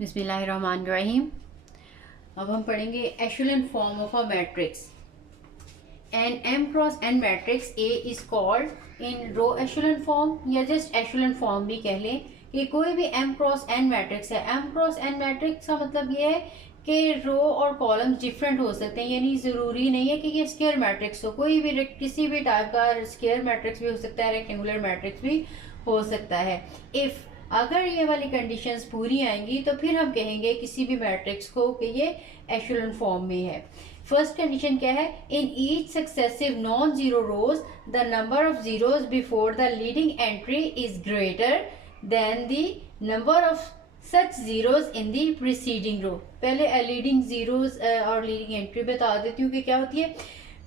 बिस्मिल्लाहिर्रहमानिर्रहीम। अब हम पढ़ेंगे echelon form of a matrix. An M cross N matrix A is called in row echelon form या just echelon form भी कह लें कि कोई भी एम क्रॉस एन मैट्रिक्स है। एम क्रॉस एन मैट्रिक्स का मतलब ये है कि रो और कॉलम डिफरेंट हो सकते हैं, यानी ज़रूरी नहीं है कि ये स्क्वायर मैट्रिक्स हो। कोई भी किसी भी टाइप का स्क्वायर मैट्रिक्स भी हो सकता है, रेक्टेंगुलर मैट्रिक्स भी हो सकता है। इफ़ अगर ये वाली कंडीशंस पूरी आएंगी तो फिर हम कहेंगे किसी भी मैट्रिक्स को कि ये एशेलन फॉर्म में है। फर्स्ट कंडीशन क्या है? In each successive non zero rows the number of zeros before the leading entry is greater than the number of such zeros in the preceding row. पहले लीडिंग जीरोज और leading entry बता देती हूँ कि क्या होती है।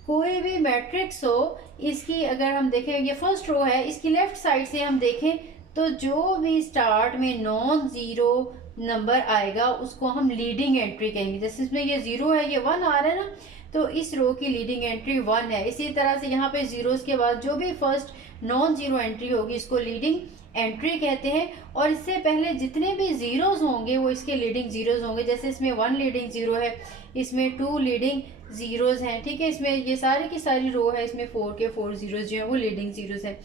कोई भी मैट्रिक्स हो, इसकी अगर हम देखें, ये फर्स्ट रो है, इसकी लेफ्ट साइड से हम देखें तो जो भी स्टार्ट में नॉन जीरो नंबर आएगा उसको हम लीडिंग एंट्री कहेंगे। जैसे इसमें ये जीरो है, ये वन आ रहा है ना, तो इस रो की लीडिंग एंट्री वन है। इसी तरह से यहाँ पे जीरोस के बाद जो भी फर्स्ट नॉन जीरो एंट्री होगी इसको लीडिंग एंट्री कहते हैं। और इससे पहले जितने भी जीरोस होंगे वो इसके लीडिंग जीरोस होंगे। जैसे इसमें वन लीडिंग जीरो है, इसमें टू लीडिंग जीरोस हैं, ठीक है। इसमें ये सारी की सारी रो है, इसमें फोर के फोर जीरोस जो है वो लीडिंग जीरोस है।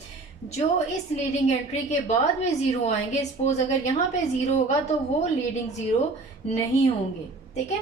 जो इस लीडिंग एंट्री के बाद में जीरो आएंगे, सपोज अगर यहाँ पे जीरो होगा तो वो लीडिंग जीरो नहीं होंगे, ठीक है।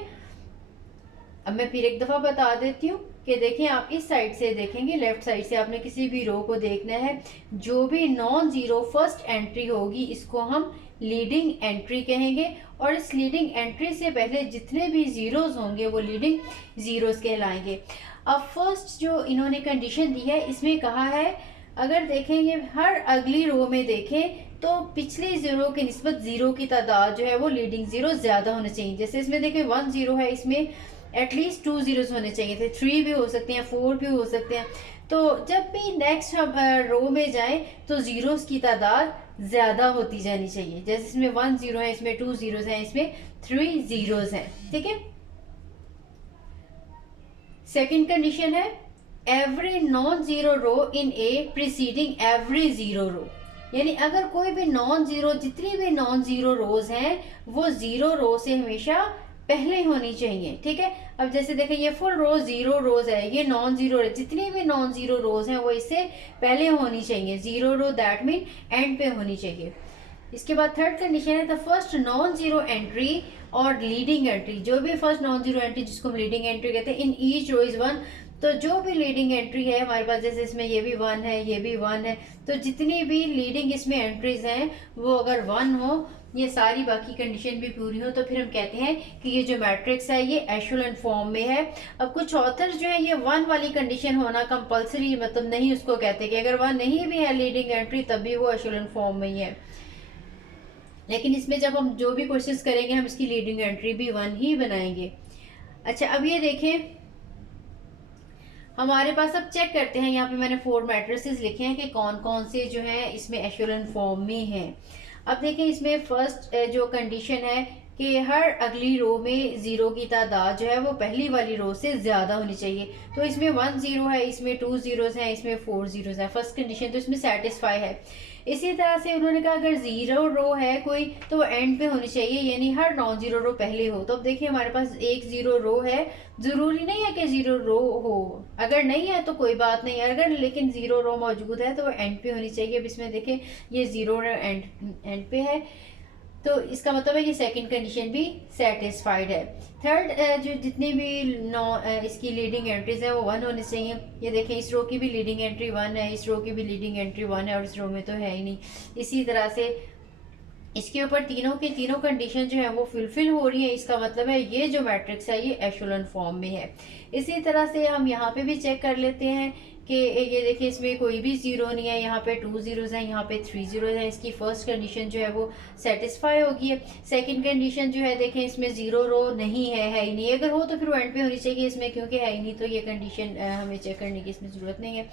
अब मैं फिर एक दफा बता देती हूँ कि देखें, आप इस साइड से देखेंगे, लेफ्ट साइड से आपने किसी भी रो को देखना है। जो भी नॉन जीरो फर्स्ट एंट्री होगी इसको हम लीडिंग एंट्री कहेंगे, और इस लीडिंग एंट्री से पहले जितने भी जीरोस होंगे वो लीडिंग जीरोस कहलाएंगे। अब फर्स्ट जो इन्होंने कंडीशन दी है, इसमें कहा है अगर देखेंगे हर अगली रो में देखें तो पिछले जीरो की निस्बत जीरो की तादाद जो है वो लीडिंग जीरो ज्यादा होने चाहिए। जैसे इसमें देखें वन जीरो है, इसमें एटलीस्ट टू जीरोस होने चाहिए थे, थ्री भी हो सकते हैं, फोर भी हो सकते हैं। तो जब भी नेक्स्ट हम रो में जाएं तो जीरोस की तादाद ज्यादा होती जानी चाहिए। जैसे इसमें वन जीरो है, इसमें टू जीरोस हैं, इसमें थ्री जीरोस हैं, ठीक है। सेकेंड कंडीशन है एवरी नॉन जीरो रो इन ए प्रीसीडिंग एवरी जीरो रो। यानी अगर कोई भी नॉन जीरो, जितनी भी नॉन जीरो रोज हैं वो जीरो रो से हमेशा पहले होनी चाहिए, ठीक है। अब जैसे देखें ये फुल रो जीरो रोज है, ये नॉन जीरो है, जितनी भी नॉन जीरो रोज हैं वो इससे पहले होनी चाहिए। Zero row that mean end पे होनी चाहिए। इसके बाद थर्ड कंडीशन है the first non zero entry और लीडिंग एंट्री। जो भी फर्स्ट नॉन जीरो एंट्री जिसको हम लीडिंग एंट्री कहते हैं, in each row is one. तो जो भी लीडिंग एंट्री है हमारे पास, जैसे इसमें ये भी वन है, ये भी वन है, तो जितनी भी लीडिंग इसमें एंट्रीज हैं वो अगर वन हो, ये सारी बाकी कंडीशन भी पूरी हो, तो फिर हम कहते हैं कि ये जो मैट्रिक्स है ये एशेलन फॉर्म में है। अब कुछ ऑथर्स जो है ये वन वाली कंडीशन होना कंपलसरी मतलब नहीं उसको कहते कि अगर वन नहीं भी है लीडिंग एंट्री तब भी वो एशेलन फॉर्म में ही है। लेकिन इसमें जब हम जो भी कोशिश करेंगे हम इसकी लीडिंग एंट्री भी वन ही बनाएंगे। अच्छा, अब ये देखें हमारे पास, अब चेक करते हैं, यहाँ पे मैंने फोर मैट्रिसेस लिखे हैं कि कौन कौन से जो है इसमें एशेलन फॉर्म में हैं। अब देखें इसमें फर्स्ट जो कंडीशन है कि हर अगली रो में जीरो की तादाद जो है वो पहली वाली रो से ज्यादा होनी चाहिए। तो इसमें वन जीरो है, इसमें टू जीरोस हैं, इसमें फोर जीरोस हैं। फर्स्ट कंडीशन तो इसमें सेटिस्फाई है। इसी तरह से उन्होंने कहा अगर जीरो रो है कोई तो वो एंड पे होनी चाहिए, यानी हर नॉन जीरो रो पहले हो। तो अब देखिए हमारे पास एक जीरो रो है, जरूरी नहीं है कि जीरो रो हो, अगर नहीं है तो कोई बात नहीं, अगर लेकिन जीरो रो मौजूद है तो वो एंड पे होनी चाहिए। अब इसमें देखें ये जीरो एंड पे है, तो इसका मतलब है कि सेकंड कंडीशन भी सेटिस्फाइड है। थर्ड जो जितनी भी इसकी लीडिंग एंट्रीज है वो वन होनी चाहिए। ये देखें इस रो की भी लीडिंग एंट्री वन है, इस रो की भी लीडिंग एंट्री वन है, और इस रो में तो है ही नहीं। इसी तरह से इसके ऊपर तीनों की तीनों कंडीशन जो है वो फुलफिल हो रही है, इसका मतलब है ये जो मैट्रिक्स है ये एशेलन फॉर्म में है। इसी तरह से हम यहाँ पे भी चेक कर लेते हैं कि ये देखिए इसमें कोई भी जीरो नहीं है, यहाँ पे टू जीरोस हैं, यहाँ पे थ्री जीरोस हैं। इसकी फर्स्ट कंडीशन जो है वो सेटिस्फाई होगी है। सेकंड कंडीशन जो है देखें इसमें जीरो रो नहीं है ही नहीं, अगर हो तो फिर वो एंड पे होनी चाहिए, इसमें क्योंकि है ही नहीं तो ये कंडीशन हमें चेक करने की इसमें ज़रूरत नहीं है।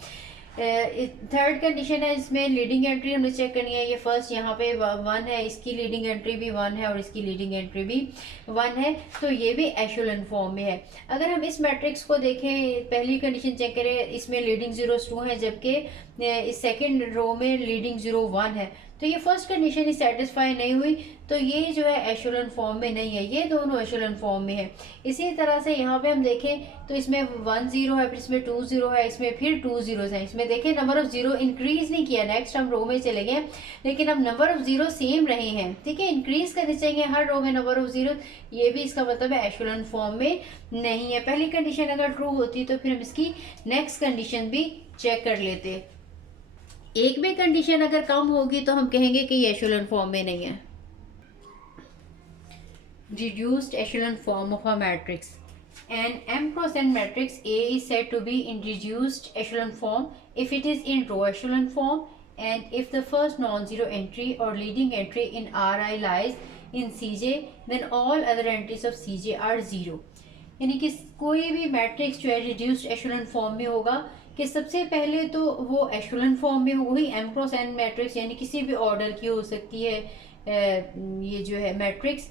थर्ड कंडीशन है इसमें लीडिंग एंट्री हमें चेक करनी है। ये फर्स्ट यहाँ पे वन है, इसकी लीडिंग एंट्री भी वन है और इसकी लीडिंग एंट्री भी वन है, तो ये भी एशेलन फॉर्म में है। अगर हम इस मैट्रिक्स को देखें, पहली कंडीशन चेक करें, इसमें लीडिंग जीरो टू है जबकि इस सेकेंड रो में लीडिंग जीरो वन है, तो ये फर्स्ट कंडीशन ही सेटिस्फाई नहीं हुई, तो ये जो है एशेलन फॉर्म में नहीं है, ये दोनों एशेलन फॉर्म में है। इसी तरह से यहाँ पे हम देखें तो इसमें 1 0 है, फिर इसमें 2 0 है, इसमें फिर 2 zeros हैं। इसमें देखें नंबर ऑफ जीरो इंक्रीज नहीं किया। नेक्स्ट हम रो में चले गए, लेकिन अब नंबर ऑफ जीरो सेम रहे हैं, ठीक है, इंक्रीज करने चाहिए हर रो में नंबर ऑफ जीरो। ये भी इसका मतलब है एशेलन फॉर्म में नहीं है। पहली कंडीशन अगर ट्रू होती तो फिर हम इसकी नेक्स्ट कंडीशन भी चेक कर लेते। एक भी कंडीशन अगर कम होगी तो हम कहेंगे कि ये एशेलन फॉर्म में नहीं है। Reduced echelon form of a matrix. An m cross n matrix A is said to be in reduced echelon form if it is in row echelon form and if the first non-zero entry or leading entry in Ri lies in Cj, then all other entries of Cj are zero। यानी कि कोई भी matrix जो है reduced echelon form में होगा कि सबसे पहले तो वो एशेलन फॉर्म में हो, वही m cross n मैट्रिक्स यानी किसी भी ऑर्डर की हो सकती है ये जो है मैट्रिक्स।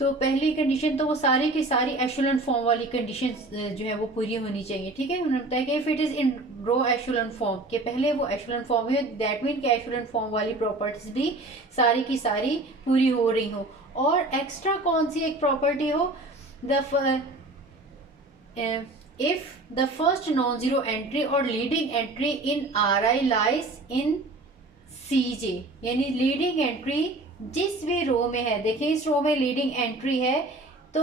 तो पहली कंडीशन तो वो सारी की सारी एशेलन फॉर्म वाली कंडीशन जो है वो पूरी होनी चाहिए, ठीक है। उन्होंने बताया कि if it is in row echelon form, के पहले वो एशेलन फॉर्म में, दैट मीन कि एशेलन फॉर्म वाली प्रॉपर्टीज भी सारी की सारी पूरी हो रही हो। और एक्स्ट्रा कौन सी एक प्रॉपर्टी हो, if the first non zero entry और leading entry in Ri lies in Cj, यानी लीडिंग एंट्री जिस भी रो में है, देखिए इस रो में लीडिंग एंट्री है तो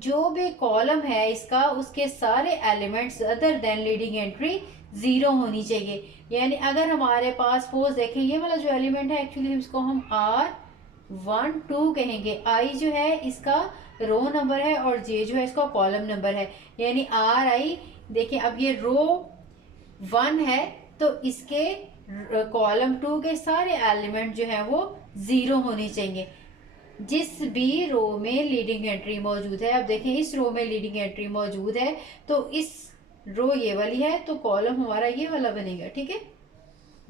जो भी कॉलम है इसका, उसके सारे elements other than leading entry zero होनी चाहिए। यानी अगर हमारे पास सपोज देखें ये वाला जो एलिमेंट है, एक्चुअली इसको हम R1 2 कहेंगे। I जो है इसका रो नंबर है और J जो है इसका कॉलम नंबर है। यानी Ri, देखिए अब ये रो 1 है तो इसके कॉलम 2 के सारे एलिमेंट जो है वो जीरो होनी चाहिए जिस भी रो में लीडिंग एंट्री मौजूद है। अब देखें इस रो में लीडिंग एंट्री मौजूद है तो इस रो ये वाली है तो कॉलम हमारा ये वाला बनेगा, ठीक है।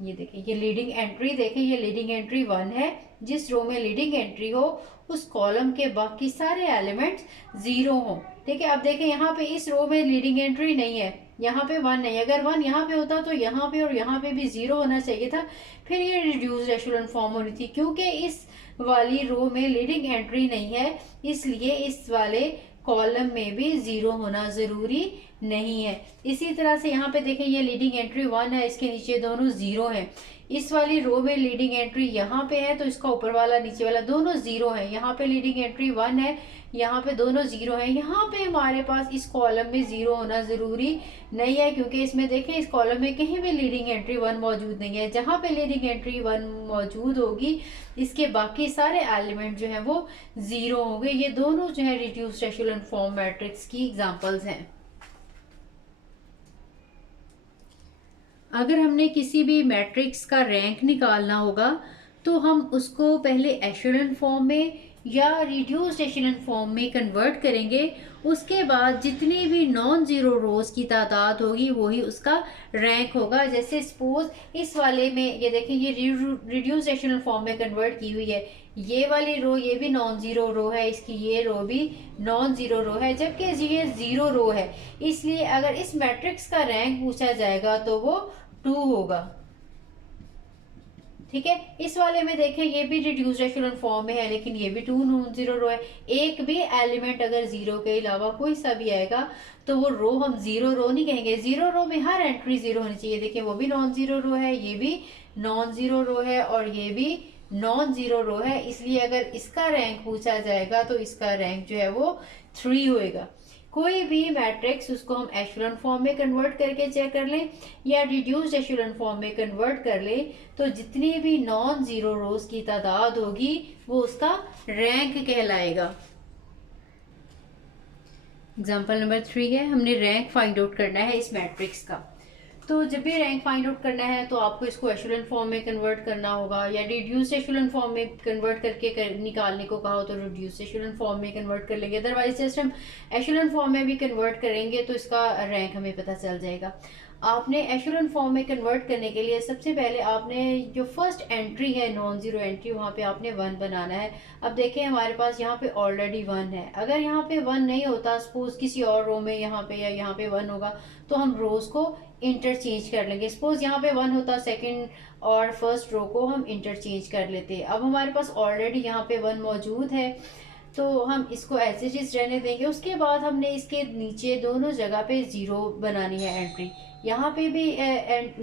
ये देखिए ये लीडिंग एंट्री, देखें ये लीडिंग एंट्री 1 है, जिस रो में लीडिंग एंट्री हो उस कॉलम के बाकी सारे एलिमेंट्स जीरो हो, ठीक है। अब देखें यहाँ पे इस रो में लीडिंग एंट्री नहीं है, यहाँ पे 1 नहीं, अगर 1 यहाँ पे होता तो यहाँ पे और यहाँ पे भी जीरो होना चाहिए था, फिर ये रिड्यूस्ड एशेलन फॉर्म होनी थी। क्योंकि इस वाली रो में लीडिंग एंट्री नहीं है इसलिए इस वाले कॉलम में भी जीरो होना जरूरी नहीं है। इसी तरह से यहाँ पे देखें ये लीडिंग एंट्री 1 है, इसके नीचे दोनों जीरो हैं। इस वाली रो में लीडिंग एंट्री यहाँ पे है तो इसका ऊपर वाला नीचे वाला दोनों जीरो है। यहाँ पे लीडिंग एंट्री 1 है, यहाँ पे दोनों जीरो है। यहाँ पे हमारे पास इस कॉलम में जीरो होना जरूरी नहीं है क्योंकि इसमें देखें इस कॉलम में कहीं भी लीडिंग एंट्री 1 मौजूद नहीं है। जहाँ पे लीडिंग एंट्री 1 मौजूद होगी इसके बाकी सारे एलिमेंट जो है वो जीरो होंगे। ये दोनों जो है रिड्यूस्ड एशेलन फॉर्म मैट्रिक्स की एग्जांपल्स हैं। अगर हमने किसी भी मैट्रिक्स का रैंक निकालना होगा तो हम उसको पहले एशेलन फॉर्म में या रिड्यूस्ड एशेलन फॉर्म में कन्वर्ट करेंगे। उसके बाद जितनी भी नॉन जीरो रोज की तादाद होगी वही उसका रैंक होगा। जैसे सपोज इस वाले में ये देखें ये रिड्यूस्ड एशेलन फॉर्म में कन्वर्ट की हुई है, ये वाली रो ये भी नॉन जीरो रो है, इसकी ये रो भी नॉन जीरो रो है, जबकि ये जीरो रो है। इसलिए अगर इस मैट्रिक्स का रैंक पूछा जाएगा तो वो 2 होगा, ठीक है। इस वाले में देखें ये भी रिड्यूस्ड एशेलन फॉर्म में है लेकिन ये भी 2 नॉन जीरो रो है। एक भी एलिमेंट अगर जीरो के अलावा कोई सा भी आएगा तो वो रो हम जीरो रो नहीं कहेंगे। जीरो रो में हर एंट्री जीरो होनी चाहिए। देखिए वो भी नॉन जीरो रो है, ये भी नॉन जीरो रो है और ये भी नॉन जीरो रो है। इसलिए अगर इसका रैंक पूछा जाएगा तो इसका रैंक जो है वो 3 होएगा। कोई भी मैट्रिक्स उसको हम एशेलन फॉर्म में कन्वर्ट करके चेक कर लें या रिड्यूस्ड एशेलन फॉर्म में कन्वर्ट कर लें तो जितनी भी नॉन जीरो रोज की तादाद होगी वो उसका रैंक कहलाएगा। एग्जाम्पल नंबर 3 है, हमने रैंक फाइंड आउट करना है इस मैट्रिक्स का। तो जब भी रैंक फाइंड आउट करना है तो आपको इसको एशेलन फॉर्म में कन्वर्ट करना होगा या रिड्यूस्ड एशेलन फॉर्म में कन्वर्ट करके निकालने को कहा हो तो रिड्यूस्ड एशेलन फॉर्म में कन्वर्ट कर लेंगे। अदरवाइज जस्ट हम एशेलन फॉर्म में भी कन्वर्ट करेंगे तो इसका रैंक हमें पता चल जाएगा। आपने एशेलन फॉर्म में कन्वर्ट करने के लिए सबसे पहले आपने जो फर्स्ट एंट्री है नॉन जीरो एंट्री, वहाँ पे आपने 1 बनाना है। अब देखें हमारे पास यहाँ पे ऑलरेडी 1 है। अगर यहाँ पे 1 नहीं होता, सपोज किसी और रो में यहाँ पे या यहाँ पे 1 होगा, तो हम रोज को इंटरचेंज कर लेंगे। सपोज यहाँ पे 1 होता, सेकंड और फर्स्ट रो को हम इंटरचेंज कर लेते। अब हमारे पास ऑलरेडी यहाँ पे 1 मौजूद है, तो हम इसको एज इट इज रहने देंगे। उसके बाद हमने इसके नीचे दोनों जगह पे 0 बनानी है एंट्री। यहाँ पे भी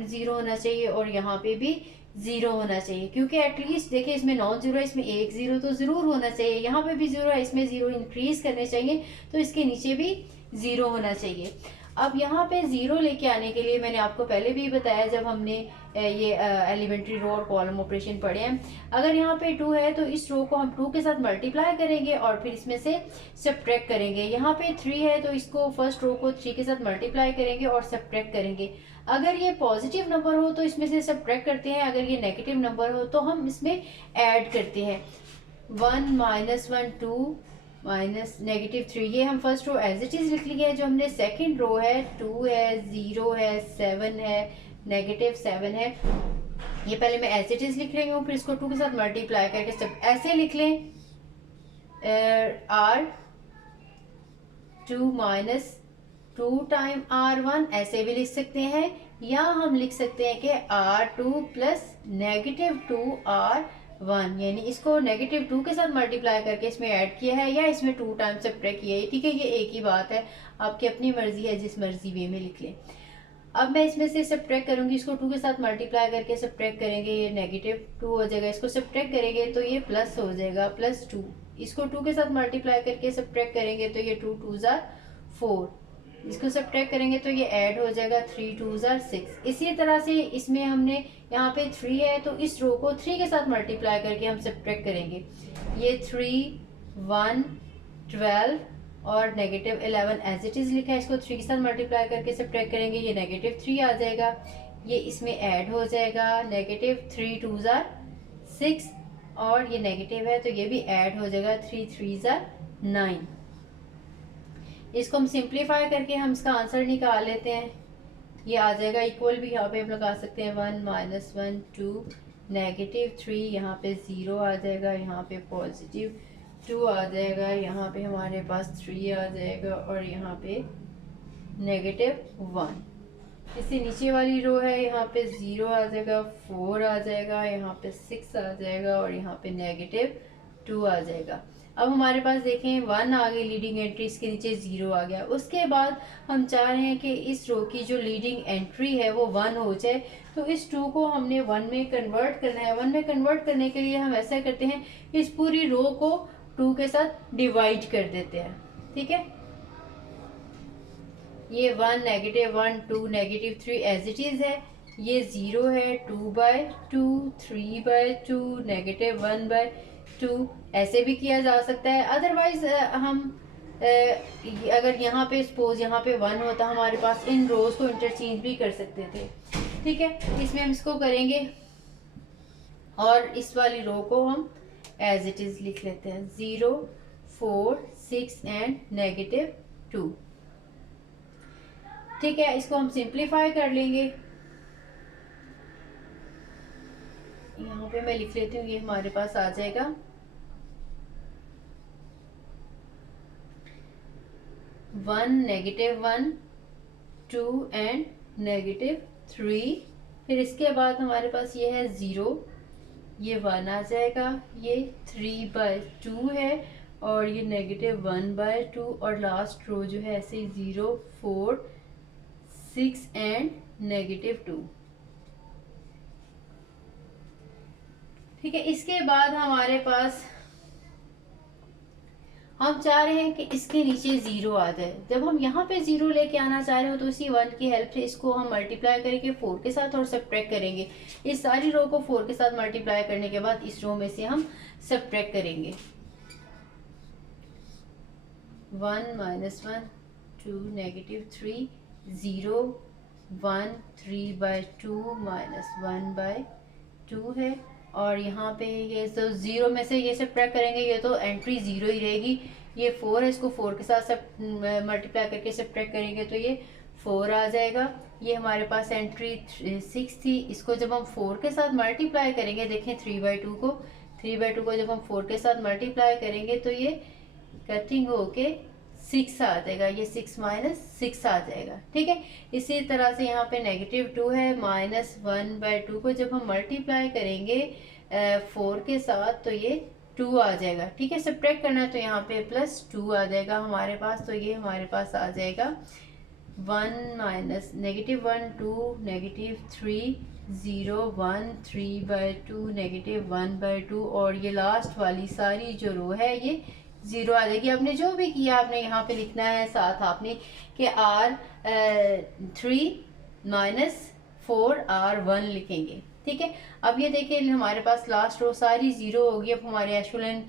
0 होना चाहिए और यहाँ पे भी 0 होना चाहिए, क्योंकि एटलीस्ट देखिए इसमें नॉन जीरो है, इसमें एक 0 तो जरूर होना चाहिए। यहाँ पे भी 0 है, इसमें 0 इंक्रीज करने चाहिए, तो इसके नीचे भी 0 होना चाहिए। अब यहाँ पे 0 लेके आने के लिए मैंने आपको पहले भी बताया जब हमने ये एलिमेंट्री रो और कॉलम ऑपरेशन पढ़े हैं। अगर यहाँ पे 2 है तो इस रो को हम 2 के साथ मल्टीप्लाई करेंगे और फिर इसमें से सब्ट्रैक्ट करेंगे। यहाँ पे 3 है तो इसको फर्स्ट रो को 3 के साथ मल्टीप्लाई करेंगे और सब्ट्रैक्ट करेंगे। अगर ये पॉजिटिव नंबर हो तो इसमें से सब्ट्रैक्ट करते हैं, अगर ये नेगेटिव नंबर हो तो हम इसमें ऐड करते हैं। 1 -1 2 माइनस -3, ये हम first row as it is लिख ली है। जो हमने सेकंड रो है 2 है 0 है 7 है -7 है, ये पहले मैं एज इट इज लिख रही हूँ, फिर इसको 2 के साथ मल्टीप्लाई करके सब ऐसे लिख लें। R2 -2 टाइम R1 ऐसे भी लिख सकते हैं, या हम लिख सकते हैं कि R2 प्लस -2R1, यानी इसको -2 के साथ मल्टीप्लाई करके इसमें ऐड किया है या इसमें 2 टाइम सब्ट्रैक्ट किया है। ठीक है, ये एक ही बात है, आपकी अपनी मर्जी है, जिस मर्जी वे में लिख लें। अब मैं इसमें से सब्ट्रैक्ट करूंगी, इसको 2 के साथ मल्टीप्लाई करके सब्ट्रैक्ट करेंगे, ये -2 हो जाएगा। इसको सब्ट्रैक्ट करेंगे तो ये प्लस हो जाएगा, +2। इसको 2 के साथ मल्टीप्लाई करके सब्ट्रैक्ट करेंगे तो ये 2 2 जार 4। इसको सब्ट्रैक्ट करेंगे तो ये ऐड हो जाएगा, 3 2 जार 6। इसी तरह से इसमें हमने यहाँ पे 3 है तो इस रो को 3 के साथ मल्टीप्लाई करके हम सब्ट्रैक्ट करेंगे। ये 3 1 12 और -11 एज इट इज लिखा है, इसको 3 के साथ मल्टीप्लाई करके सब्ट्रैक्ट करेंगे, ये -3 आ जाएगा। ये इसमें ऐड हो जाएगा, -3 2 जार 6 और ये नेगेटिव है तो ये भी ऐड हो जाएगा, 3 3 जार 9। इसको हम सिंप्लीफाई करके हम इसका आंसर निकाल लेते हैं। ये आ जाएगा इक्वल भी यहाँ पे हम लगा सकते हैं, 1 -1 2 -3, यहाँ पे 0 आ जाएगा, यहाँ पे +2 आ जाएगा, यहाँ पे हमारे पास 3 आ जाएगा और यहाँ पे -1। इससे नीचे वाली रो है, यहाँ पे 0 आ जाएगा, 4 आ जाएगा, यहाँ पे 6 आ जाएगा और यहाँ पे -2 आ जाएगा। अब हमारे पास देखें 1 आ गई लीडिंग एंट्री, इसके नीचे 0 आ गया। उसके बाद हम चाह रहे हैं कि इस रो की जो लीडिंग एंट्री है वो 1 हो जाए, तो इस 2 को हमने 1 में कन्वर्ट करना है। 1 में कन्वर्ट करने के लिए हम ऐसा करते हैं, इस पूरी रो को 2 के साथ डिवाइड कर देते हैं। ठीक है, ये 1 -1 2 -3 एज इट इज है, ये 0 है, 2/2 3/2 -1/2 ऐसे भी किया जा सकता है। अदरवाइज हम अगर यहाँ पे सपोज यहाँ पे 1 होता, हमारे पास इन रोज को इंटरचेंज भी कर सकते थे। ठीक है, इसमें हम इसको करेंगे और इस वाली रो को हम एज इट इज लिख लेते हैं, 0 4 6 एंड -2। ठीक है, इसको हम सिंप्लीफाई कर लेंगे। यहाँ पे मैं लिख लेती हूँ, ये हमारे पास आ जाएगा 1 -1 2 एंड -3। फिर इसके बाद हमारे पास ये है 0, ये 1 आ जाएगा, ये 3/2 है और ये -1/2 और लास्ट रो जो है ऐसे 0 4 6 एंड -2। ठीक है, इसके बाद हमारे पास हम चाह रहे हैं कि इसके नीचे 0 आ जाए। जब हम यहाँ पे 0 लेके आना चाह रहे हो तो इसी 1 की हेल्प से इसको हम मल्टीप्लाई करेंगे 4 के साथ और सब्ट्रैक्ट करेंगे। इस सारी रो को 4 के साथ मल्टीप्लाई करने के बाद इस रो में से हम सब्ट्रैक्ट करेंगे। 1 -1 2 -3 0 1 3/2 -1/2 है और यहाँ पे ये तो 0 में से ये सब्ट्रैक्ट करेंगे, ये तो एंट्री 0 ही रहेगी। ये 4 है, इसको 4 के साथ सब मल्टीप्लाई करके सब्ट्रैक्ट करेंगे तो ये 4 आ जाएगा। ये हमारे पास एंट्री 6 थी, इसको जब हम 4 के साथ मल्टीप्लाई करेंगे, देखें 3/2 को, 3/2 को जब हम 4 के साथ मल्टीप्लाई करेंगे तो ये कटिंग होके 6 आ जाएगा, ये 6 माइनस 6 आ जाएगा, ठीक है। इसी तरह से यहाँ पे -2 है, -1/2 को जब हम मल्टीप्लाई करेंगे 4 के साथ तो ये 2 आ जाएगा, ठीक है। सब्ट्रैक्ट करना है तो यहाँ पे +2 आ जाएगा हमारे पास, तो ये हमारे पास आ जाएगा 1 माइनस -1 2 -3 0 1 3/2 -1/2, और ये लास्ट वाली सारी जो रो है ये 0 आ जाएगी। आपने जो भी किया आपने यहाँ पे लिखना है साथ आपने कि R3 - 4 R1 लिखेंगे, ठीक है। अब ये देखिए हमारे पास लास्ट रो सारी 0 होगी, अब हमारे एशुलन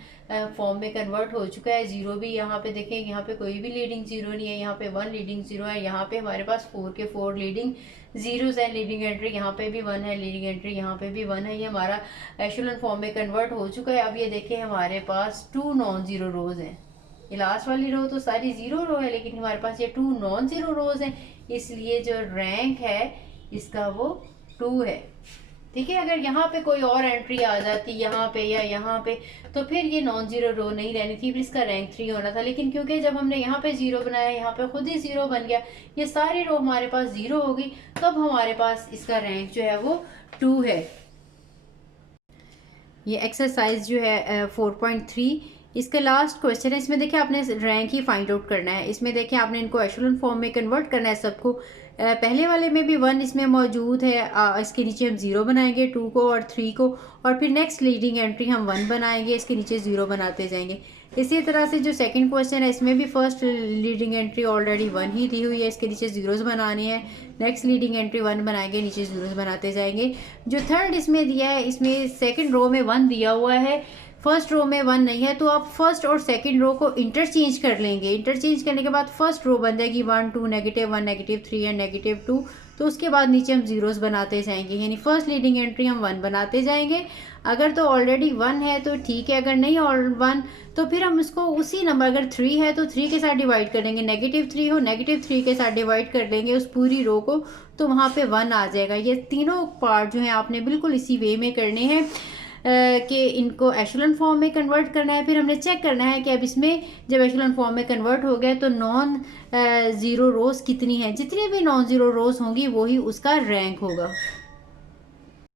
फॉर्म में कन्वर्ट हो चुका है। 0 भी यहाँ पे देखें, यहाँ पे कोई भी लीडिंग 0 नहीं है, यहाँ पे 1 लीडिंग 0 है, यहाँ पे हमारे पास 4 के 4 लीडिंग जीरोस है, लीडिंग एंट्री यहाँ पे भी 1 है, लीडिंग एंट्री यहाँ पे भी 1 है। ये हमारा एशुलन फॉर्म में कन्वर्ट हो चुका है। अब ये देखें हमारे पास 2 नॉन जीरो रोज हैं, ये लास्ट वाली रो तो सारी 0 रो है, लेकिन हमारे पास ये 2 नॉन जीरो रोज हैं, इसलिए जो रैंक है इसका वो 2 है, ठीक है। अगर यहाँ पे कोई और एंट्री आ जाती यहाँ पे या यहाँ पे तो फिर ये नॉन जीरो रो नहीं रहनी थी, फिर इसका रैंक 3 होना था, लेकिन क्योंकि जब हमने यहाँ पे 0 बनाया, यहाँ पे खुद ही 0 बन गया, ये सारी रो हमारे पास 0 होगी, तब हमारे पास इसका रैंक जो है वो 2 है। ये एक्सरसाइज जो है 4.3 इसका लास्ट क्वेश्चन है। इसमें देखिए आपने रैंक ही फाइंड आउट करना है। इसमें देखिए आपने इनको एशुलन फॉर्म में कन्वर्ट करना है सबको। पहले वाले में भी 1 इसमें मौजूद है, इसके नीचे हम 0 बनाएंगे 2 को और 3 को, और फिर नेक्स्ट लीडिंग एंट्री हम 1 बनाएंगे, इसके नीचे 0 बनाते जाएंगे। इसी तरह से जो सेकंड क्वेश्चन है इसमें भी फर्स्ट लीडिंग एंट्री ऑलरेडी 1 ही दी हुई है, इसके नीचे 0s बनाने हैं, नेक्स्ट लीडिंग एंट्री 1 बनाएंगे, नीचे 0s बनाते जाएंगे। जो थर्ड इसमें दिया है, इसमें सेकंड रो में 1 दिया हुआ है, फर्स्ट रो में 1 नहीं है, तो आप फर्स्ट और सेकंड रो को इंटरचेंज कर लेंगे। इंटरचेंज करने के बाद फर्स्ट रो बन जाएगी 1 2 -1 -3 एंड -2, तो उसके बाद नीचे हम 0s बनाते जाएंगे, यानी फर्स्ट लीडिंग एंट्री हम 1 बनाते जाएंगे। अगर तो ऑलरेडी 1 है तो ठीक है, अगर नहीं और 1 तो फिर हम इसको उसी नंबर, अगर 3 है तो 3 के साथ डिवाइड कर देंगे, -3 हो -3 के साथ डिवाइड कर देंगे उस पूरी रो को, तो वहाँ पे 1 आ जाएगा। ये तीनों पार्ट जो है आपने बिल्कुल इसी वे में करने हैं कि इनको एशुलन फॉर्म में कन्वर्ट करना है। फिर हमने चेक करना है कि अब इसमें जब एशुलन फॉर्म में कन्वर्ट हो गया तो नॉन जीरो रोज कितनी है, जितनी भी नॉन जीरो रोज होंगी वही उसका रैंक होगा।